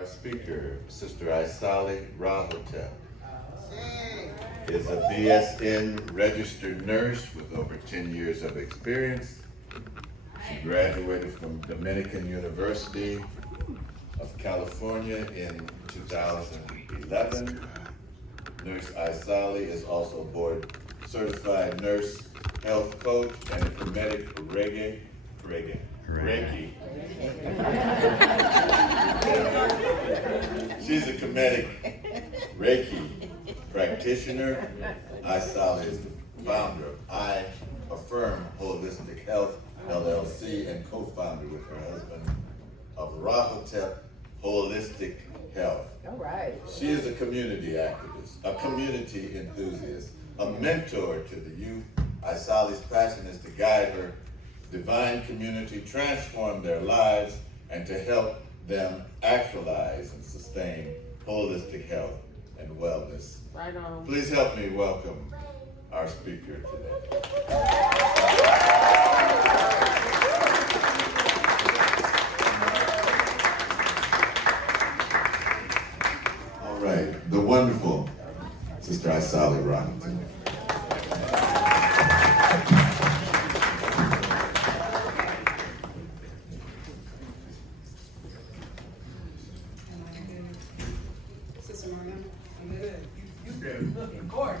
Our speaker, Sister Isali Rahotep, is a BSN registered nurse with over 10 years of experience. She graduated from Dominican University of California in 2011. Nurse Isali is also board certified nurse health coach and a Kemetic Reiki. She's a Kemetic Reiki Practitioner. Isali is the founder of Affirm Holistic Health LLC and co-founder with her husband of Rahotep Holistic Health. All right. She is a community activist, a community enthusiast, a mentor to the youth. Isali's passion is to guide her divine community, transform their lives, and to help them actualize and sustain holistic health and wellness. Right on. Please help me welcome our speaker today. All right, the wonderful Sister Isali Rahotep. Of course.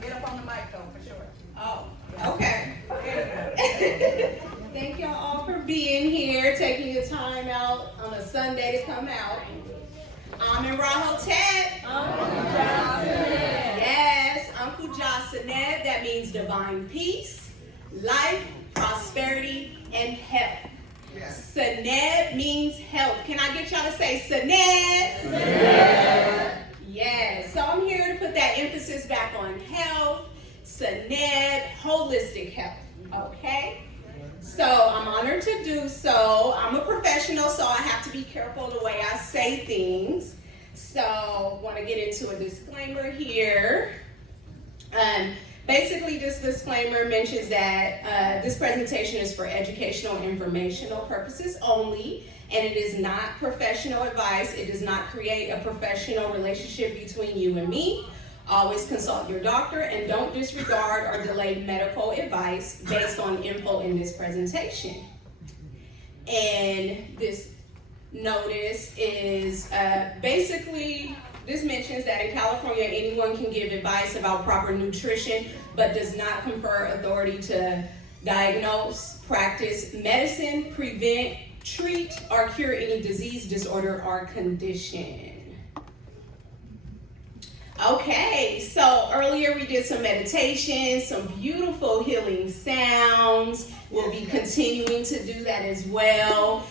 Get up on the mic though, for sure. Oh, okay. Thank y'all all for being here, taking your time out on a Sunday to come out. I'm in Rahotep. Yes, Uncle Johnsonet. That means divine peace, life, prosperity, and health. Yes. Seneb means health. Can I get y'all to say Seneb? Seneb. Yes. So I'm here to put that emphasis back on health, Seneb, holistic health. Okay? So I'm honored to do so. I'm a professional, so I have to be careful the way I say things. So I want to get into a disclaimer here. Basically, this disclaimer mentions that this presentation is for educational and informational purposes only, and it is not professional advice. It does not create a professional relationship between you and me. Always consult your doctor and don't disregard or delay medical advice based on info in this presentation. And this notice is basically, this mentions that in California, anyone can give advice about proper nutrition, but does not confer authority to diagnose, practice medicine, prevent, treat, or cure any disease, disorder, or condition. Okay, so earlier we did some meditation, some beautiful healing sounds. We'll be continuing to do that as well.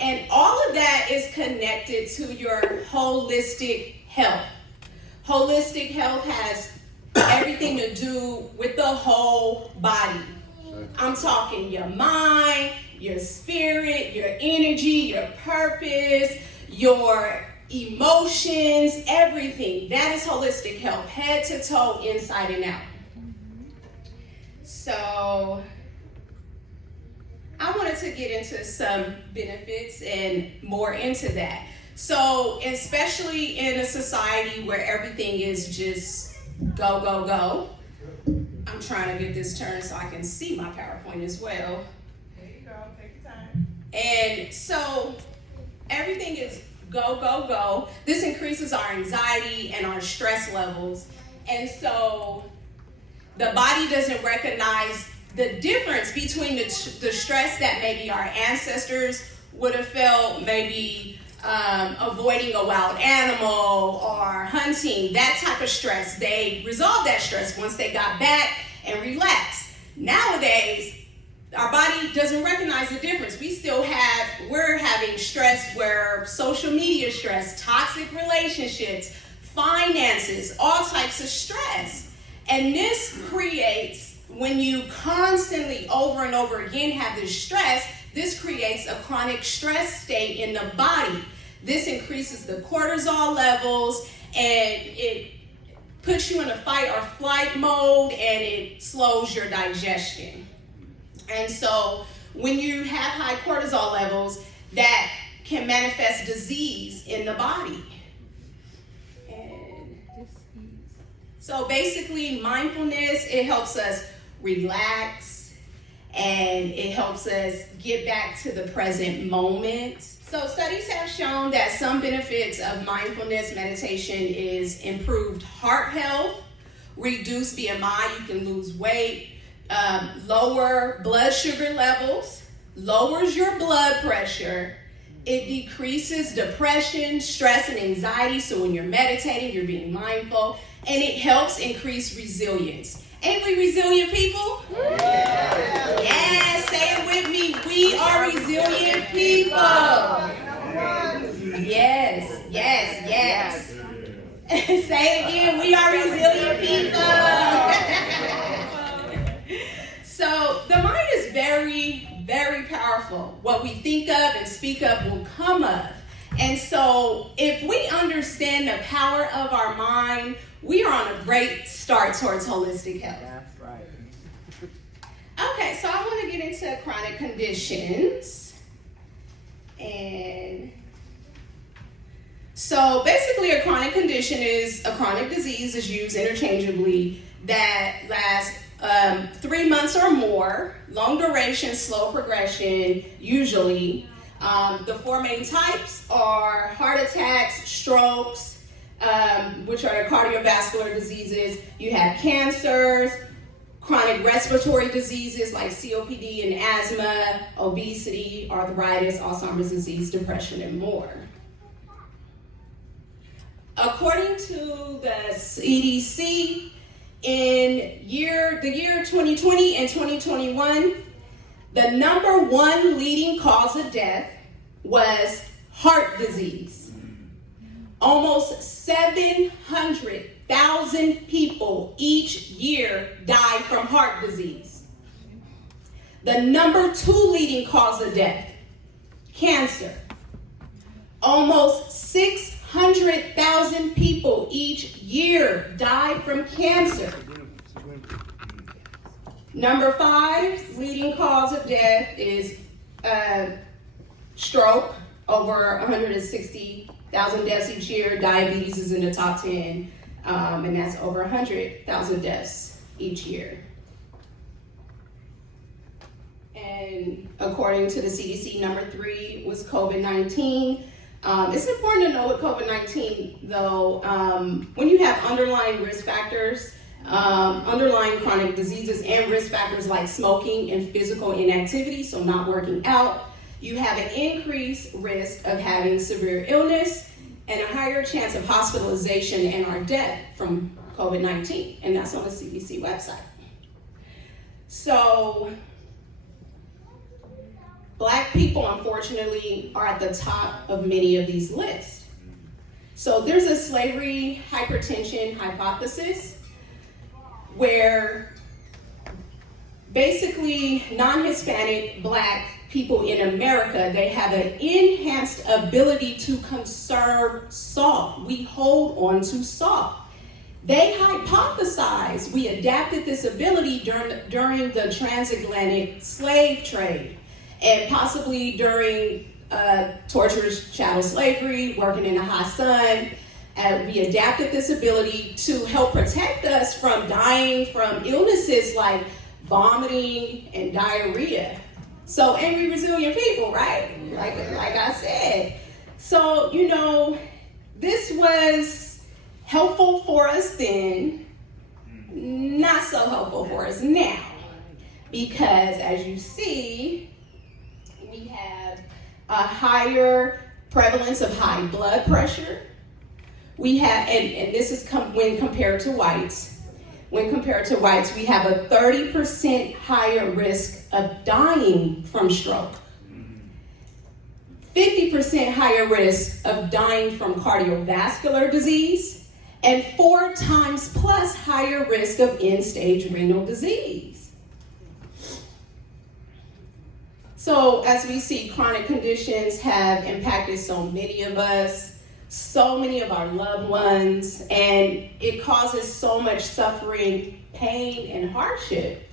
And all of that is connected to your holistic health. Holistic health has everything to do with the whole body. I'm talking your mind, your spirit, your energy, your purpose, your emotions, everything. That is holistic health, head to toe, inside and out. So I wanted to get into some benefits and more into that. So, especially in a society where everything is just go, go, go. I'm trying to get this turned so I can see my PowerPoint as well. There you go, take your time. And so, everything is go, go, go. This increases our anxiety and our stress levels. And so, the body doesn't recognize the difference between the stress that maybe our ancestors would have felt, maybe avoiding a wild animal or hunting, that type of stress. They resolved that stress once they got back and relaxed. Nowadays, our body doesn't recognize the difference. We're having stress where social media stress, toxic relationships, finances, all types of stress. And this creates, when you constantly over and over again have this stress, this creates a chronic stress state in the body. This increases the cortisol levels and it puts you in a fight or flight mode and it slows your digestion. And so when you have high cortisol levels, that can manifest disease in the body. And so basically, mindfulness, it helps us relax, and it helps us get back to the present moment. So studies have shown that some benefits of mindfulness meditation is improved heart health, reduced BMI, you can lose weight, lower blood sugar levels, lowers your blood pressure, it decreases depression, stress, and anxiety. So when you're meditating, you're being mindful, and it helps increase resilience. Ain't we resilient people? Yeah. Yes, say it with me. We are resilient people. Yes, yes, yes. Say it again. We are resilient people. So the mind is very, very powerful. What we think of and speak of will come of. And so if we understand the power of our mind, we are on a great start towards holistic health. That's right. Okay, so I want to get into chronic conditions. And so basically a chronic condition is a chronic disease is used interchangeably that lasts 3 months or more, long duration, slow progression, usually. The 4 main types are heart attacks, strokes, which are the cardiovascular diseases. You have cancers, chronic respiratory diseases like COPD and asthma, obesity, arthritis, Alzheimer's disease, depression, and more. According to the CDC, in the year 2020 and 2021, the #1 leading cause of death was heart disease. Almost 700,000 people each year die from heart disease. The #2 leading cause of death, cancer. Almost 600,000 people each year die from cancer. #5 leading cause of death is stroke, over 160,000 deaths each year. Diabetes is in the top 10, and that's over 100,000 deaths each year. And according to the CDC, #3 was COVID-19. It's important to know with COVID-19, though, when you have underlying risk factors, underlying chronic diseases and risk factors like smoking and physical inactivity, so not working out, you have an increased risk of having severe illness and a higher chance of hospitalization and or death from COVID-19, and that's on the CDC website. So, Black people, unfortunately, are at the top of many of these lists. So there's a slavery hypertension hypothesis where basically non-Hispanic Black people in America, they have an enhanced ability to conserve salt. We hold on to salt. They hypothesize we adapted this ability during the transatlantic slave trade, and possibly during torturous chattel slavery, working in the hot sun. We adapted this ability to help protect us from dying from illnesses like vomiting and diarrhea. So, and we resilient people, right? Like I said. So, this was helpful for us then, not so helpful for us now. Because as you see, we have a higher prevalence of high blood pressure. We have, and this is when compared to whites. When compared to whites, we have a 30% higher risk of dying from stroke. 50% higher risk of dying from cardiovascular disease, and 4 times plus higher risk of end-stage renal disease. So as we see, chronic conditions have impacted so many of us, so many of our loved ones, and it causes so much suffering, pain, and hardship.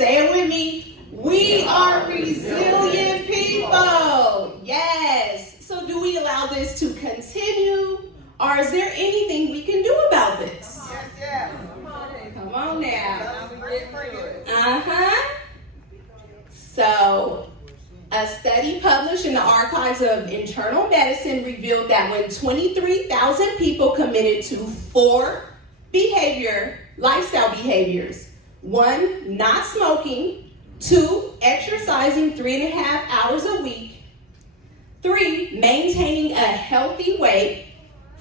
Say it with me. We are resilient people. Yes. So do we allow this to continue, or is there anything we can do about this? Yes. Come on now. Uh-huh. So, a study published in the Archives of Internal Medicine revealed that when 23,000 people committed to 4 lifestyle behaviors, 1, not smoking, 2, exercising 3.5 hours a week, 3, maintaining a healthy weight,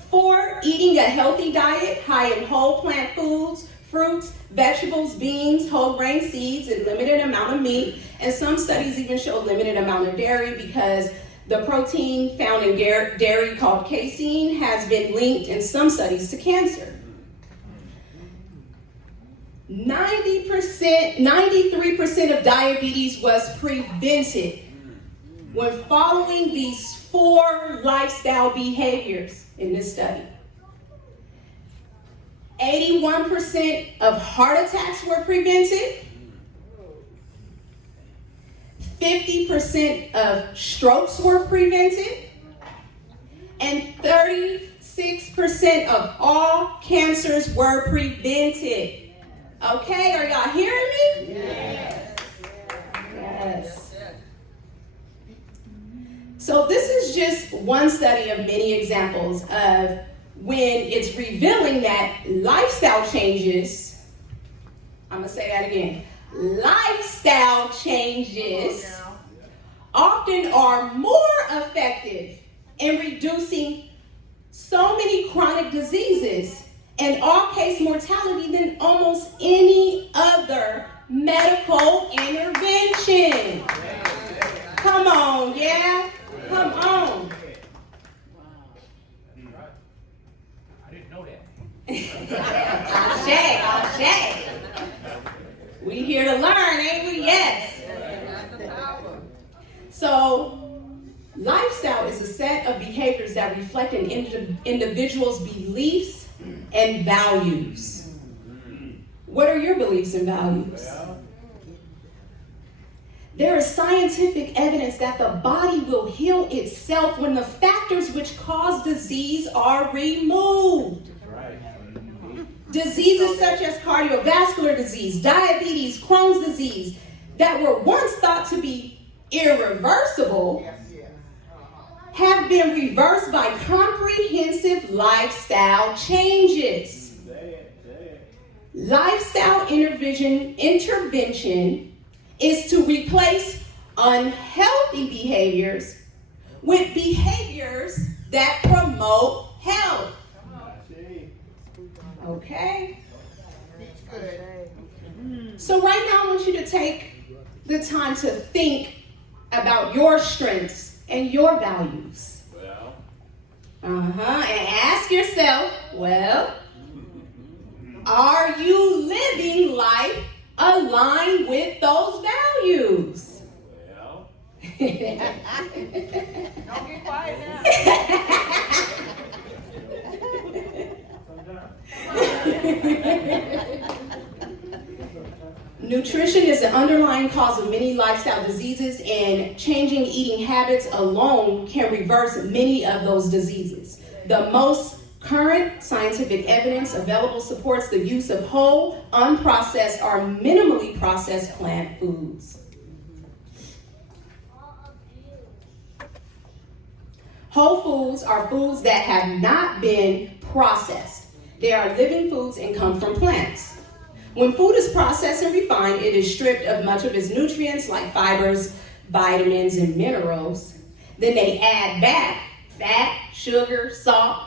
4, eating a healthy diet high in whole plant foods, fruits, vegetables, beans, whole grain seeds, and limited amount of meat. And some studies even show limited amount of dairy because the protein found in dairy called casein has been linked in some studies to cancer. 93% of diabetes was prevented when following these 4 lifestyle behaviors in this study. 81% of heart attacks were prevented. 50% of strokes were prevented. And 36% of all cancers were prevented. Okay, are y'all hearing me? Yes. So this is just one study of many examples of when it's revealing that lifestyle changes, I'm going to say that again, lifestyle changes often are more effective in reducing so many chronic diseases and all-case mortality than almost any other medical intervention. Come on, yeah? Come on. Ashe. We here to learn, ain't we? Yes. So, lifestyle is a set of behaviors that reflect an individual's beliefs and values. What are your beliefs and values? There is scientific evidence that the body will heal itself when the factors which cause disease are removed. Diseases such as cardiovascular disease, diabetes, Crohn's disease, that were once thought to be irreversible, have been reversed by comprehensive lifestyle changes. Lifestyle intervention is to replace unhealthy behaviors with behaviors that promote health. Okay? So right now I want you to take the time to think about your strengths and your values. And ask yourself, are you living life aligned with those values? Don't get quiet now. Nutrition is the underlying cause of many lifestyle diseases, and changing eating habits alone can reverse many of those diseases. The most current scientific evidence available supports the use of whole, unprocessed, or minimally processed plant foods. Whole foods are foods that have not been processed. They are living foods and come from plants. When food is processed and refined, it is stripped of much of its nutrients like fibers, vitamins, and minerals. Then they add back fat, sugar, salt.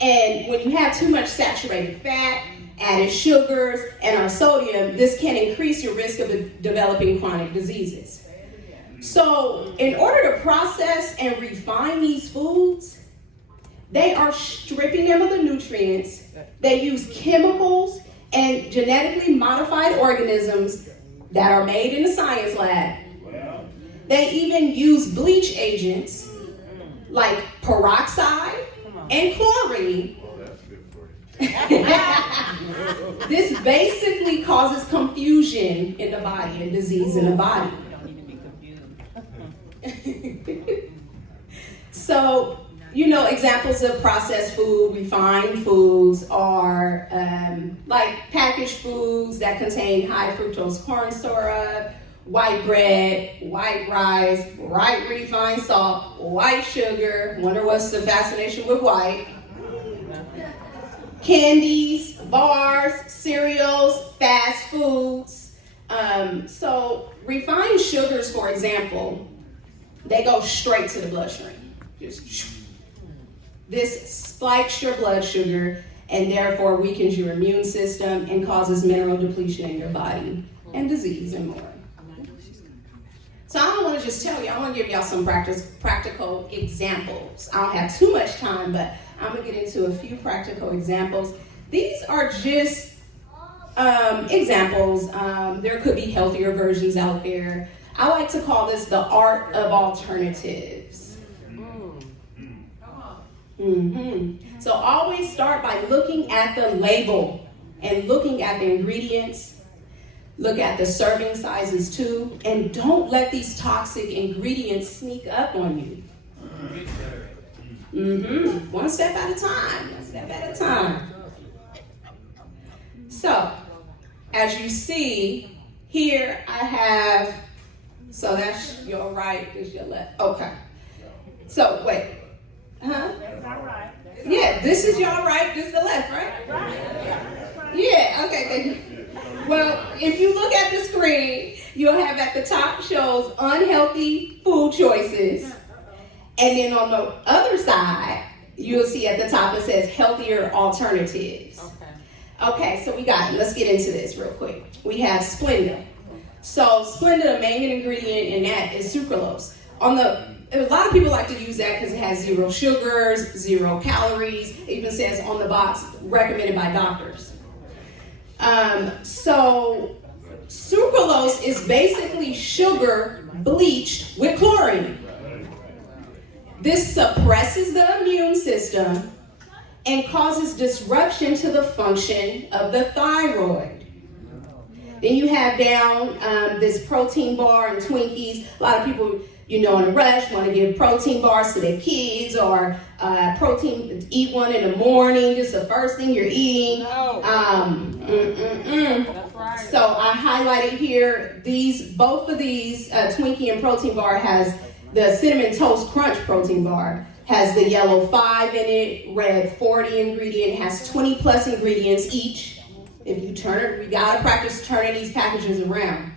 And when you have too much saturated fat, added sugars, and our sodium, this can increase your risk of developing chronic diseases. So in order to process and refine these foods, they are stripping them of the nutrients. They use chemicals and genetically modified organisms that are made in the science lab. They even use bleach agents like peroxide and chlorine. This basically causes confusion in the body and disease in the body. So, examples of processed food, refined foods are like packaged foods that contain high fructose corn syrup, white bread, white rice, white refined salt, white sugar. Wonder what's the fascination with white? Candies, bars, cereals, fast foods. So refined sugars, for example, they go straight to the bloodstream. This spikes your blood sugar and therefore weakens your immune system and causes mineral depletion in your body and disease and more. So I don't want to just tell you, I want to give y'all some practical examples. I don't have too much time, but I'm going to get into a few practical examples. These are just examples. There could be healthier versions out there. I like to call this the art of alternatives. So always start by looking at the label and looking at the ingredients. Look at the serving sizes too, and don't let these toxic ingredients sneak up on you. One step at a time. One step at a time. So, as you see here, I have. So that's your right. This your left. Okay. So wait. Huh? That's not right. Yeah, this is your right, this is the left, right? Yeah, okay, thank you. Well, if you look at the screen, you'll have at the top shows unhealthy food choices. And then on the other side, you'll see at the top it says healthier alternatives. Okay, so we got it. Let's get into this real quick. We have Splenda. So Splenda, the main ingredient in that is sucralose. A lot of people like to use that because it has 0 sugars, 0 calories. It even says on the box, recommended by doctors. So sucralose is basically sugar bleached with chlorine. This suppresses the immune system and causes disruption to the function of the thyroid. Then you have down this protein bar and Twinkies. A lot of people, in a rush, want to give protein bars to their kids or eat one in the morning. Just the first thing you're eating. That's right. So I highlighted here both of these Twinkie and protein bar has the Cinnamon Toast Crunch protein bar. Has the yellow 5 in it, red 40 ingredient, has 20 plus ingredients each. If you turn it, we gotta practice turning these packages around.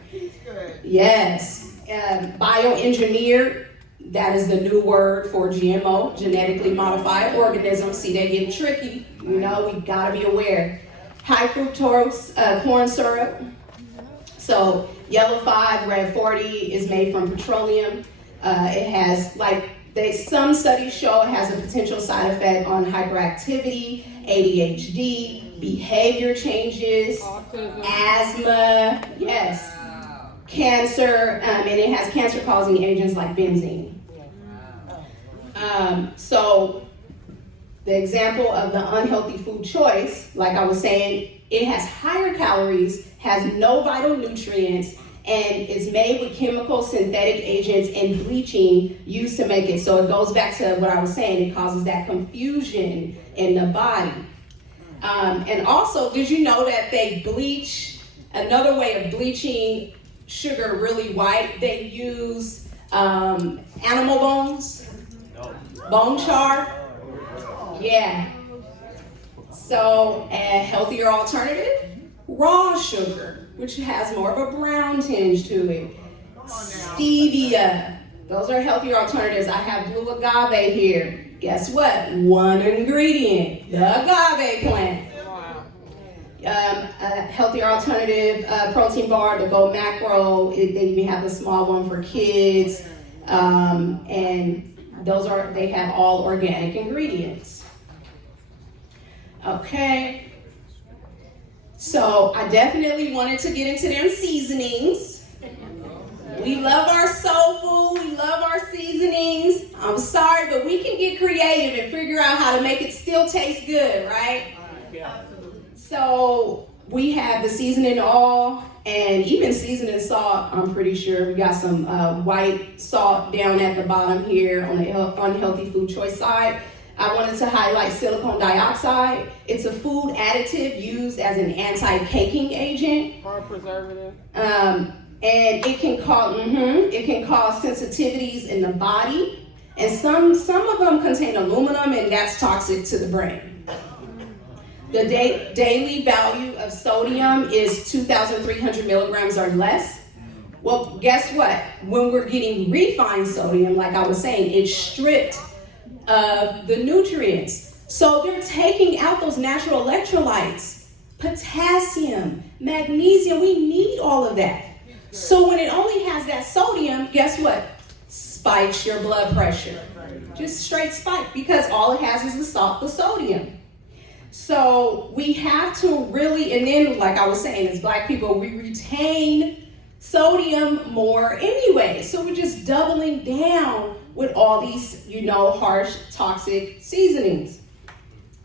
Yes. Bioengineered, that is the new word for GMO, genetically modified organisms. See, they get tricky. We gotta be aware. High fructose corn syrup. So yellow 5, red 40 is made from petroleum. It has some studies show it has a potential side effect on hyperactivity, ADHD, behavior changes, asthma, yes, cancer, and it has cancer-causing agents like benzene. So the example of the unhealthy food choice, like I was saying, it has higher calories, has no vital nutrients, and it's made with chemical synthetic agents and bleaching used to make it. So it goes back to what I was saying, it causes that confusion in the body. And also, did you know that they bleach, another way of bleaching sugar really white, they use animal bones, bone char. Yeah. So a healthier alternative, raw sugar, which has more of a brown tinge to it. Stevia. Those are healthier alternatives. I have blue agave here. Guess what? One ingredient, the agave plant. A healthier alternative protein bar, the Go Macro. They even have a small one for kids. And they have all organic ingredients. Okay. So I definitely wanted to get into them seasonings. We love our soul food, we love our seasonings. I'm sorry, but we can get creative and figure out how to make it still taste good, right? So we have the seasoning oil and even seasoning salt. I'm pretty sure we got some white salt down at the bottom here on the unhealthy food choice side. I wanted to highlight silicone dioxide. It's a food additive used as an anti-caking agent. Or a preservative. And it can cause sensitivities in the body. And some of them contain aluminum, and that's toxic to the brain. The daily value of sodium is 2,300 milligrams or less. Well, guess what? When we're getting refined sodium, like I was saying, it's stripped of the nutrients. So they're taking out those natural electrolytes, potassium, magnesium. We need all of that. So when it only has that sodium, guess what? Spikes your blood pressure. Just straight spike, because all it has is the sodium. So we have to really, and then like I was saying, as Black people, we retain sodium more anyway. So we're just doubling down with all these, harsh, toxic seasonings.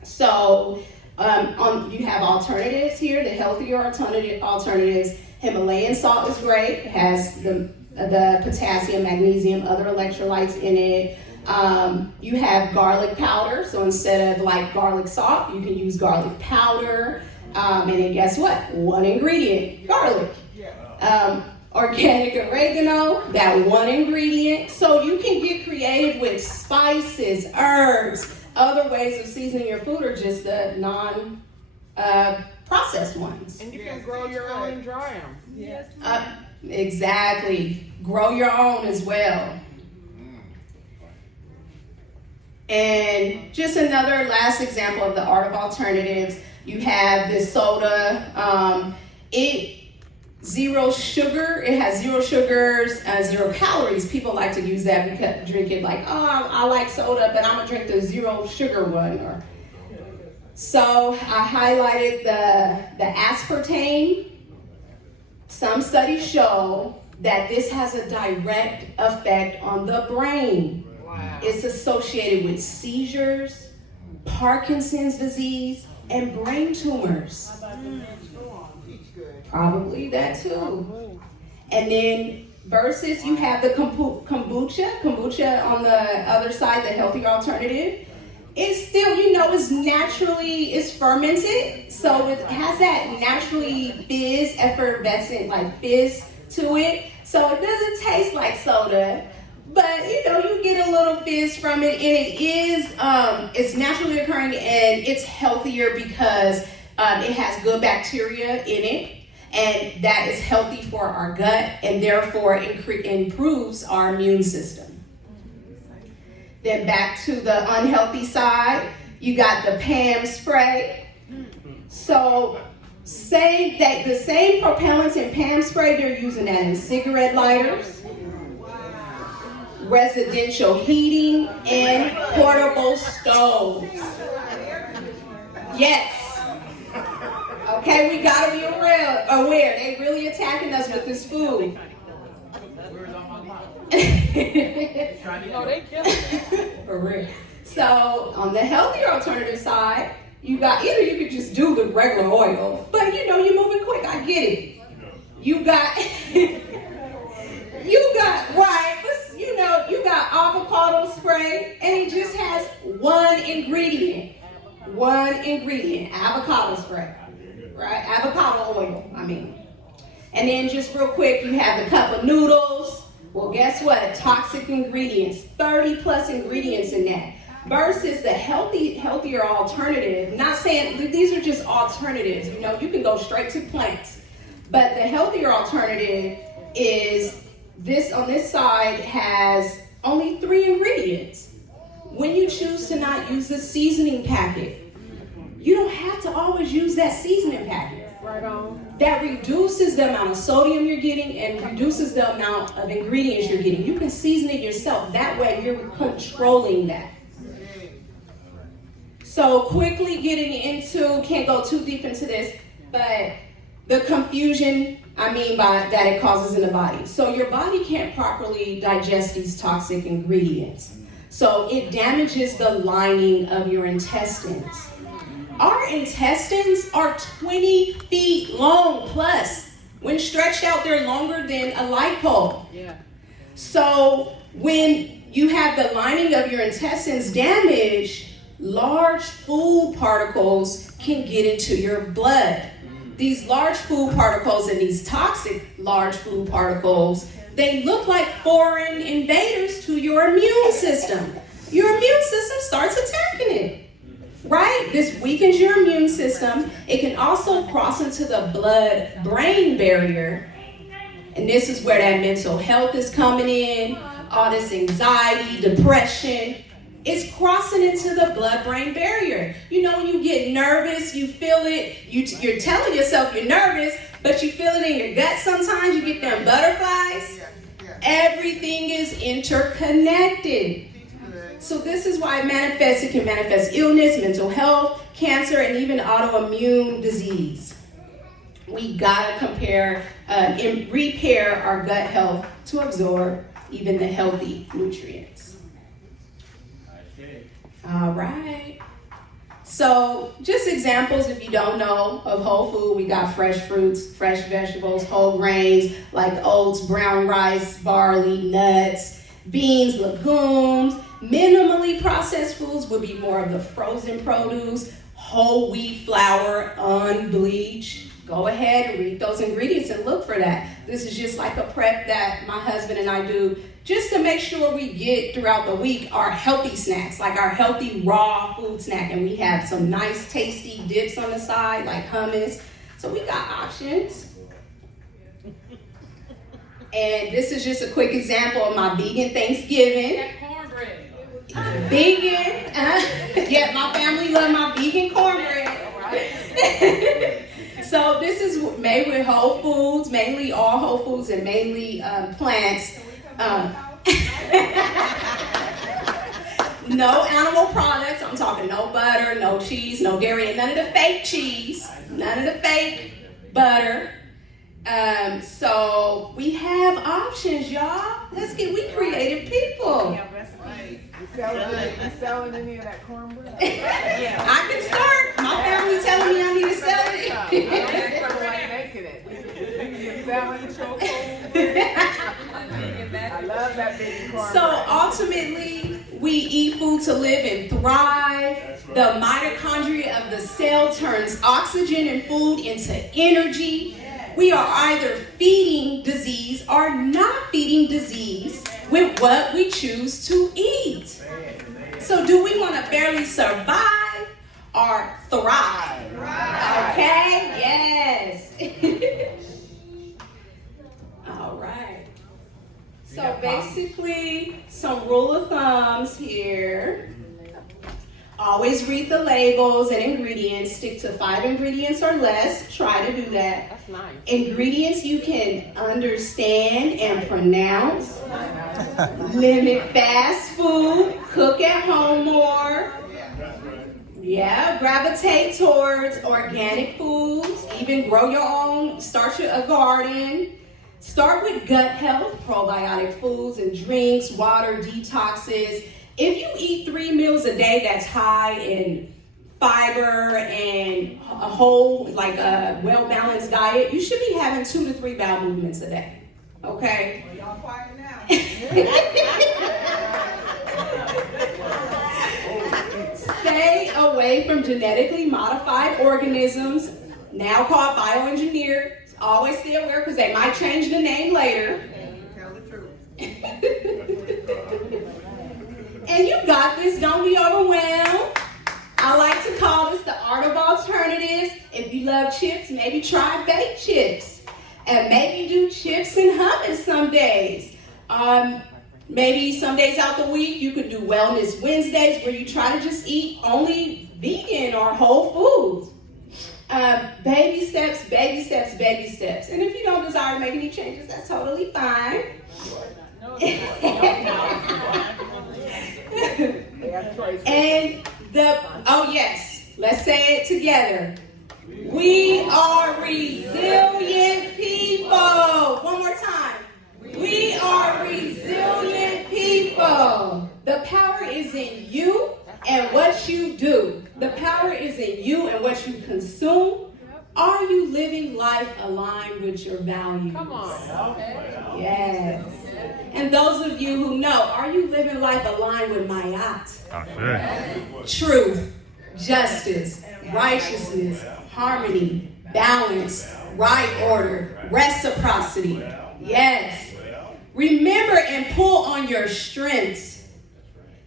So you have alternatives here, the healthier alternatives. Himalayan salt is great. It has the potassium, magnesium, other electrolytes in it. You have garlic powder. So instead of like garlic salt, you can use garlic powder. And then guess what? One ingredient, garlic. Organic oregano, that one ingredient. So you can get creative with spices, herbs, other ways of seasoning your food, or just the non-processed ones. And you can grow your own and dry them. Yes. Exactly. Grow your own as well. And just another last example of the art of alternatives. You have this soda. Zero sugar. It has 0 sugars, 0 calories. People like to use that because drink it like, I like soda, but I'm gonna drink the 0 sugar one. So I highlighted the aspartame. Some studies show that this has a direct effect on the brain. Wow. It's associated with seizures, Parkinson's disease, and brain tumors. Probably that too. And then versus you have the kombucha on the other side, the healthier alternative. It's still, it's fermented. So it has that naturally effervescent, like fizz to it. So it doesn't taste like soda, but you get a little fizz from it, and it is, it's naturally occurring, and it's healthier because it has good bacteria in it. And that is healthy for our gut, and therefore improves our immune system. Then back to the unhealthy side, you got the PAM spray. So the same propellants in PAM spray, they're using that in cigarette lighters, residential heating, and portable stoves. Yes. Okay, we gotta be aware. They really attacking us with this food. They killing it. For real. So on the healthier alternative side, you could just do the regular oil, but you're moving quick. I get it. You got avocado spray, and it just has one ingredient, avocado spray. Right? Avocado oil, And then just real quick, you have the cup of noodles. Well, guess what? Toxic ingredients, 30 plus ingredients in that. Versus the healthier alternative. Not saying these are just alternatives. You can go straight to plants. But the healthier alternative is this on this side has only 3 ingredients. When you choose to not use the seasoning packet, you don't have to always use that seasoning packet. Right on. That reduces the amount of sodium you're getting and reduces the amount of ingredients you're getting. You can season it yourself. That way you're controlling that. So quickly getting into, can't go too deep into this, but the confusion, by that it causes in the body. So your body can't properly digest these toxic ingredients. So it damages the lining of your intestines. Our intestines are 20 feet long plus. When stretched out, they're longer than a light pole. Yeah. So when you have the lining of your intestines damaged, large food particles can get into your blood. These large food particles and these toxic large food particles, they look like foreign invaders to your immune system. Your immune system starts attacking it, right? This weakens your immune system. It can also cross into the blood-brain barrier. And this is where that mental health is coming in, all this anxiety, depression. It's crossing into the blood-brain barrier. You know, when you get nervous, you feel it. You're telling yourself you're nervous, but you feel it in your gut sometimes. You get them butterflies. Everything is interconnected. So this is why it manifests. It can manifest illness, mental health, cancer, and even autoimmune disease. We gotta compare and repair our gut health to absorb even the healthy nutrients. All right. So just examples, if you don't know, of whole food. We got fresh fruits, fresh vegetables, whole grains like oats, brown rice, barley, nuts, beans, legumes. Minimally processed foods would be more of the frozen produce, whole wheat flour, unbleached. Go ahead and read those ingredients and look for that. This is just like a prep that my husband and I do just to make sure we get throughout the week our healthy snacks, like our healthy raw food snack. And we have some nice tasty dips on the side, like hummus. So we got options. And this is just a quick example of my vegan Thanksgiving. Cornbread. Vegan. Yeah, my family love my vegan cornbread. So this is made with whole foods, mainly all whole foods and mainly plants. No animal products. I'm talking no butter, no cheese, no dairy, and none of the fake cheese, none of the fake butter. So we have options, y'all. We creative people. You selling any of that cornbread? I can start. My family telling me I need to sell it. I don't like making it. You selling chocolate? I love that baby cornbread. So ultimately, we eat food to live and thrive. The mitochondria of the cell turns oxygen and food into energy. We are either feeding disease or not feeding disease with what we choose to eat. So do we want to barely survive or thrive? Okay, yes. All right. So basically, some rule of thumbs here. Always read the labels and ingredients. Stick to 5 ingredients or less. Try to do that. That's nice. Ingredients you can understand and pronounce. Limit fast food. Cook at home more. Yeah, gravitate towards organic foods. Even grow your own. Start a garden. Start with gut health, probiotic foods and drinks, water detoxes. If you eat 3 meals a day that's high in fiber and a whole, like a well-balanced diet, you should be having 2 to 3 bowel movements a day. Okay? Well, y'all quiet now. Stay away from genetically modified organisms, now called bioengineered. Always stay aware because they might change the name later. Tell the truth. And you got this, don't be overwhelmed. I like to call this the art of alternatives. If you love chips, maybe try baked chips. And maybe do chips and hummus some days. Maybe some days out the week, you could do Wellness Wednesdays where you try to just eat only vegan or whole foods. Baby steps, baby steps, baby steps. And if you don't desire to make any changes, that's totally fine. And oh yes, let's say it together. We are resilient people. One more time. We are resilient people. The power is in you and what you do. The power is in you and Are you living life aligned with your values? Come on. Yes. And those of you who know, are you living life aligned with Mayat? Truth, justice, righteousness, harmony, balance, right order, reciprocity. Yes. Remember and pull on your strengths.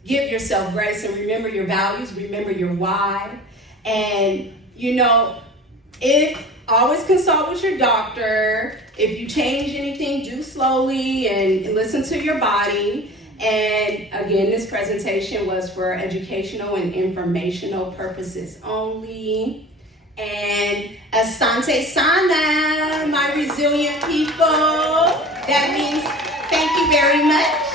Give yourself grace and remember your values, remember your why. And, always consult with your doctor. If you change anything, do slowly and listen to your body. And again, this presentation was for educational and informational purposes only. And Asante Sana, my resilient people. That means thank you very much.